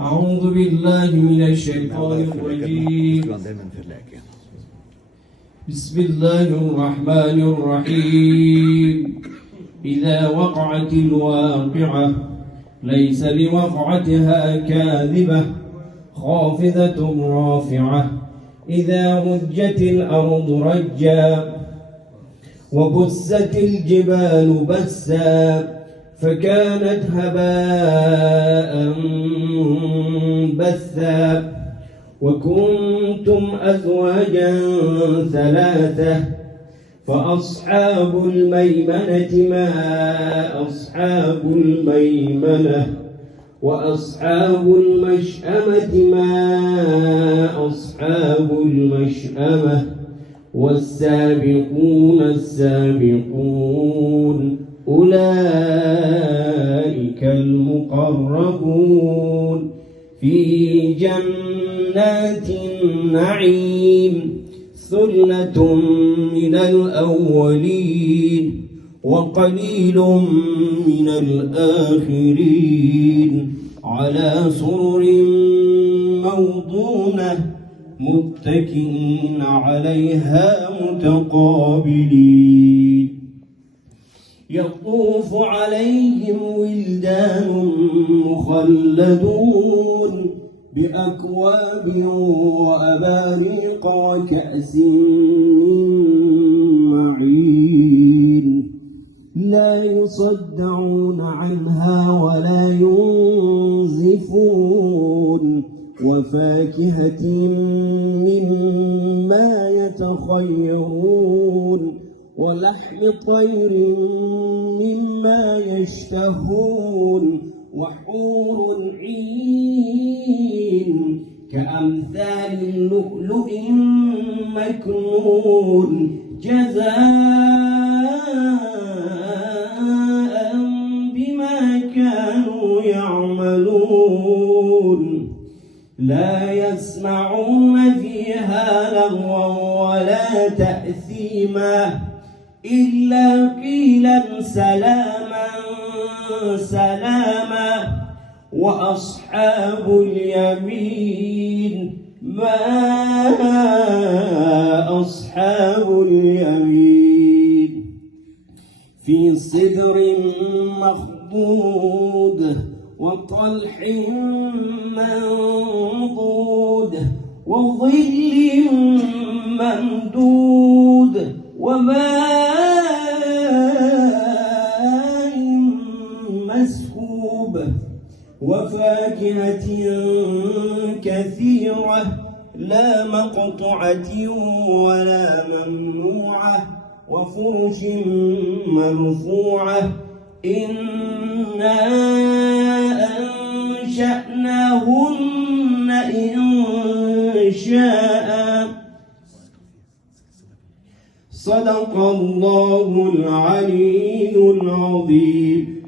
أعوذ بالله من الشيطان الرجيم. بسم الله الرحمن الرحيم. إذا وقعت الواقعة ليس لوقعتها كاذبة خافضة رافعة إذا رجت الأرض رجا وبست الجبال بسا فكانت هباء بثا وكنتم أزواجا ثلاثة فأصحاب الميمنة ما أصحاب الميمنة وأصحاب المشأمة ما أصحاب المشأمة والسابقون السابقون أولئك المقربون في جنات النعيم ثلة من الأولين وقليل من الآخرين على سرر موضونة متكئين عليها متقابلين يطوف عليهم ولدان مخلدون بأكواب وأباريق وكأس من معين لا يصدعون عنها ولا ينزفون وفاكهة مما يتخيرون ولحم طير مما يشتهون وحور عين كأمثال اللؤلؤ مكنون جزاء بما كانوا يعملون لا يسمعون فيها لغوا ولا تأثيما إلا قيلا سلاما سلاما وأصحاب اليمين ما أصحاب اليمين في سدر مخضود وطلح منضود وظل ممدود وماء مسكوب وفاكهة كثيرة لا مقطوعة ولا ممنوعة وفرش مرفوعة إنا أنشأناهن إنشاء صدق الله العلي العظيم.